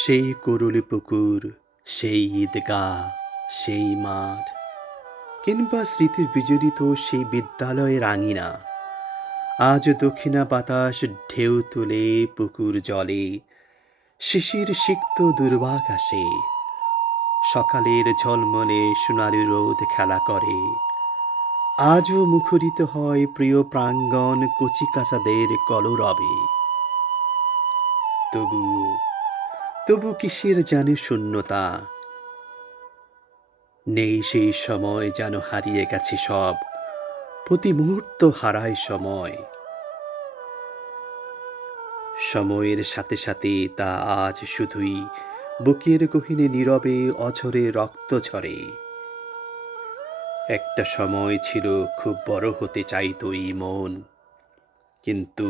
সেই করুলি পুকুর, সেই ঈদগাহ, সেই মাঠ, কিংবা স্মৃতির বিজড়িত সেই বিদ্যালয়ের আঙিনা। আজ দক্ষিণা বাতাস ঢেউ তুলে পুকুর জলে, শিশির সিক্ত দূর্বাকাশে সকালের ঝলমলে সোনালি রোদ খেলা করে। আজও মুখরিত হয় প্রিয় প্রাঙ্গণ কচিকাঁচাদের কলরবে। তবু তবু কিসের জানে শূন্যতা, নেই সেই সময় যেন হারিয়ে গেছে সব, প্রতি মুহূর্ত হারায় সময়। সময়ের সাথে সাথে তা আজ শুধুই বুকের গহীনে নীরবে অঝরে রক্ত ঝরে। একটা সময় ছিল খুব বড় হতে চাইতো এই মন, কিন্তু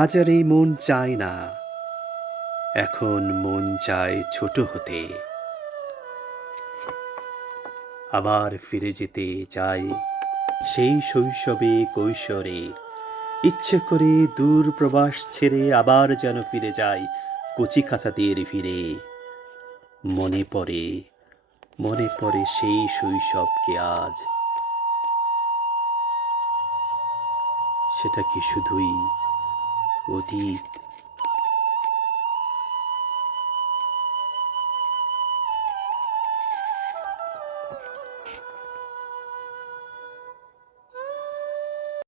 আজ আর এই মন চায় না। এখন মন চায় ছোট হতে, আবার ফিরে যেতে চায় সেই শৈশবে কৈশোরে। ইচ্ছে করে দূর প্রবাস ছেড়ে আবার যেন ফিরে যায় কচিকাঁচাদের ভিড়ে। মনে পড়ে মনে পড়ে সেই শৈশবকে আজ। সেটা কি শুধুই অতীত?